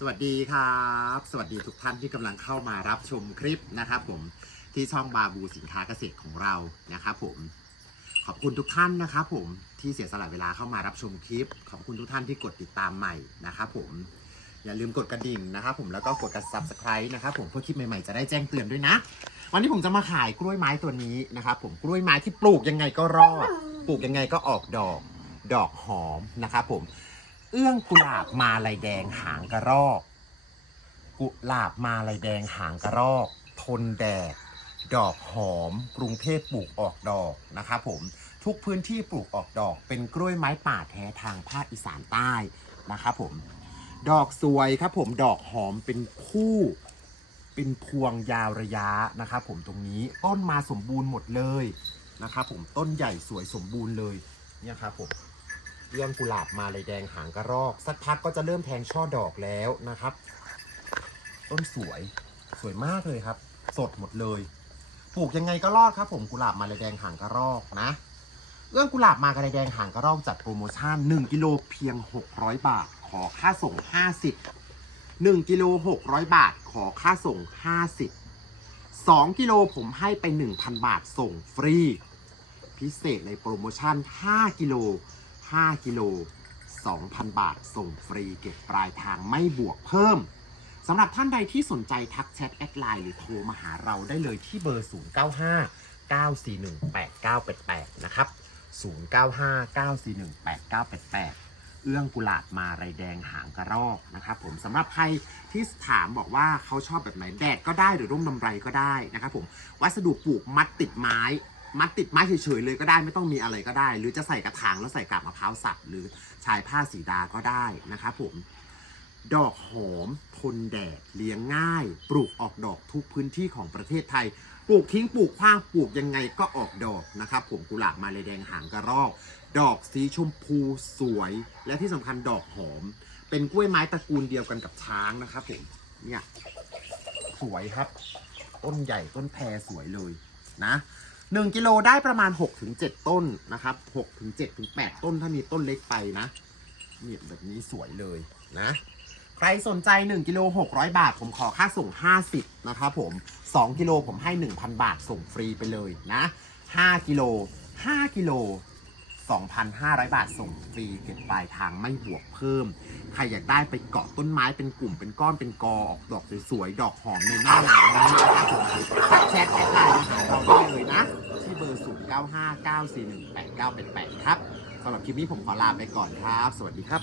สวัสดีครับ สวัสดีทุกท่านที่กำลังเข้ามารับชมคลิปนะครับผมที่ช่องบาบูสินค้าเกษตรของเรานะครับผมขอบคุณทุกท่านนะครับผมที่เสียสละเวลาเข้ามารับชมคลิป ขอบคุณทุกท่านที่กดติดตามใหม่นะครับผมอย่าลืมกดกระดิ่งนะครับผมแล้วก็กดกระ subscribe นะครับผมเพื่อคลิปใหม่ๆจะได้แจ้งเตือนด้วยนะ วันนี้ผมจะมาขายกล้วยไม้ตัวนี้นะครับผมกล้วยไม้ที่ปลูกยังไงก็รอด ปลูกยังไงก็ออกดอก ดอกหอมนะครับผม เอื้องกุหลาบมาลายแดงหางกระรอก กุหลาบมาลายแดงหางกระรอก ทนแดด ดอกหอม กรุงเทพปลูกออกดอกนะครับผมทุกพื้นที่ปลูกออกดอกเป็นกล้วยไม้ป่าแท้ทางภาคอีสานใต้นะครับผม ดอกสวยครับผมดอกหอมเป็นคู่ เป็นพวงยาวระยะนะครับผมตรงนี้ต้นมาสมบูรณ์หมดเลยนะครับผมต้นใหญ่สวยสมบูรณ์เลยเนี่ยครับผม เรื่องกุหลาบมาเลยแดงหางกระรอก สักพักก็จะเริ่มแทงช่อดอกแล้วนะครับ ต้นสวยสวยมากเลยครับ สดหมดเลยปลูกยังไงก็รอดครับผมกุหลาบมาเลยแดงหางกระรอกนะเรื่องกุหลาบมาเลยแดงหางกระรอกจัดโปรโมชั่น 1 กิโลเพียง 600 บาท ขอค่าส่ง 50 1 กิโล 600 บาท ขอค่าส่ง 50 2 กิโลผมให้ไป 1,000 บาทส่งฟรี พิเศษในโปรโมชั่น 5 กิโล 5 กิโล 2,000 บาท ส่งฟรีเก็บปลายทางไม่บวกเพิ่มสำหรับท่านใดที่สนใจทักแชทแอดไลน์หรือโทรมาหาเราได้เลยที่เบอร์ 095 941 8988 นะครับ 095 941 8988 เอื้องกุหลาบมาไรแดงหางกระรอกนะครับผมสำหรับใครที่ถามบอกว่าเขาชอบแบบไหนแดดก็ได้หรือร่มลำไรก็ได้นะครับผมวัสดุปลูกมัดติดไม้ มัดติดไม้เฉยๆเลยก็ได้ไม่ต้องมีอะไรก็ได้ หรือจะใส่กระถางแล้วใส่กาบมะพร้าวสับหรือชายผ้าสีดาก็ได้นะครับผมดอกหอมทนแดดเลี้ยงง่าย ปลูกออกดอกทุกพื้นที่ของประเทศไทย ปลูกทิ้งปลูกขว้างปลูกยังไงก็ออกดอกนะครับผมกุหลาบมาเลยแดงหางกระรอก ดอกสีชมพูสวย และที่สำคัญดอกหอม เป็นกล้วยไม้ตระกูลเดียวกันกับช้างนะครับผมเนี่ยสวยครับ ต้นใหญ่ต้นแพรสวยเลยนะ หนึ่งกิโลได้ประมาณ 6-7 ต้นนะครับ6ถึง7ถึง8ต้นถ้ามีต้นเล็กไปนะเนี่ยแบบนี้สวยเลยนะ ใครสนใจ 1กิโล600 บาท ผมขอค่าส่ง 50 นะครับผม 2 กิโลผมให้ 1,000 บาทส่งฟรีไปเลยนะ 5 กิโล 5 กิโล 2,500 บาทส่งฟรีเก็บปลายทางไม่บวกเพิ่ม ใครอยากได้ไปเกาะต้นไม้เป็นกลุ่มเป็นก้อนเป็นกอออกดอกสวยๆ ดอกหอมในหน้าหนาวนี้นะครับผมทักแชทแอดไลน์มาหาเราได้เลยนะ ที่เบอร์ 0959418988 ครับสำหรับคลิปนี้ผมขอลาไปก่อนครับ สวัสดีครับ